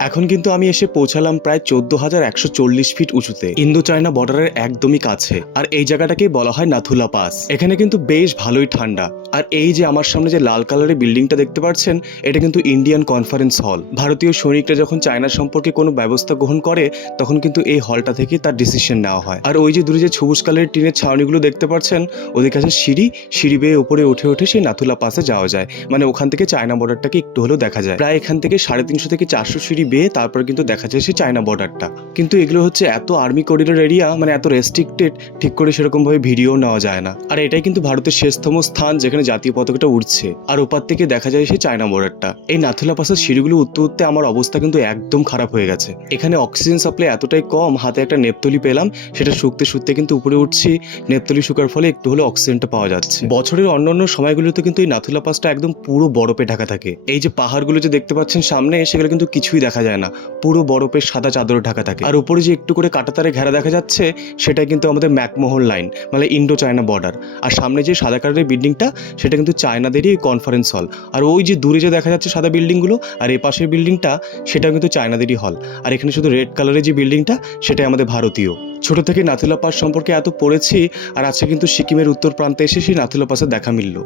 এখন কিন্তু আমি এসে পৌঁছালাম প্রায় 14,140 ফিট উঁচুতে, ইন্দো চায়না বর্ডারের একদমই কাছে। আর এই জায়গাটাকেই বলা হয় নাথুলা পাস। এখানে কিন্তু বেশ ভালোই ঠান্ডা। আর এই যে আমার সামনে যে লাল কালারের বিল্ডিংটা দেখতে পাচ্ছেন, এটা কিন্তু ইন্ডিয়ান কনফারেন্স হল। ভারতীয় সৈনিকরা যখন চায়না সম্পর্কে কোনো ব্যবস্থা গ্রহণ করে, তখন কিন্তু এই হলটা থেকে তার ডিসিশন নেওয়া হয়। আর ওই যে দূরে যে সবুজ কালারের টিনের ছাউনিগুলো দেখতে পাচ্ছেন, ওদের কাছে সিঁড়ি বেয়ে উপরে উঠে উঠে সেই নাথুলা পাসে যাওয়া যায়। মানে ওখান থেকে চায়না বর্ডারটাকে একটু হলেও দেখা যায়। প্রায় এখান থেকে 350 থেকে 400 সিঁড়ি বেয়ে তারপর কিন্তু দেখা যায় সেই চায়না বর্ডারটা। কিন্তু এগুলো হচ্ছে এত আর্মি করিডোর এরিয়া, মানে এত রেস্ট্রিক্টেড, ঠিক করে সেরকম ভাবে ভিডিও নেওয়া যায় না। আর এটাই কিন্তু ভারতের শেষতম স্থান যেখানে জাতীয় পতাকাটা উঠছে, আর ওপার থেকে দেখা যায় সেই চায়না বর্ডারটা। এই নাথুলা পাসের সিঁড়িগুলো উঠতে উঠতে আমার অবস্থা কিন্তু একদম খারাপ হয়ে গেছে। এখানে অক্সিজেন সাপ্লাই এতটাই কম, হাতে একটা নেপতলি পেলাম, সেটা শুকতে শুকতে কিন্তু উপরে উঠছি। নেপতলি শুকার ফলে একটু হলে অক্সিজেনটা পাওয়া যাচ্ছে। বছরের অন্যান্য সময়গুলোতে কিন্তু এই নাথুলা পাসটা একদম পুরো বরফে ঢাকা থাকে। এই যে পাহাড়গুলো যে দেখতে পাচ্ছেন সামনে, সেগুলো কিন্তু কিছুই দেখা যায় না, পুরো বরফের সাদা চাদরে ঢাকা থাকে। আর উপরে যে একটু করে কাঁটাতারে ঘেরা দেখা যাচ্ছে, সেটাই কিন্তু আমাদের ম্যাকমোহন লাইন, মানে ইন্ডো চায়না বর্ডার। আর সামনে যে সাদা কালারের বিল্ডিংটা, সেটা কিন্তু চায়নাদেরই কনফারেন্স হল। আর ওই যে দূরে যে দেখা যাচ্ছে সাদা বিল্ডিংগুলো, আর এই পাশের বিল্ডিংটা, সেটাও কিন্তু চায়নাদেরই হল। আর এখানে শুধু রেড কালারের যে বিল্ডিংটা, সেটাই আমাদের ভারতীয়। ছোট থেকে নাথুলা পাস সম্পর্কে এত পড়েছি, আর আজকে কিন্তু সিকিমের উত্তর প্রান্তে এসে সেই নাথুলা পাসের দেখা মিলল।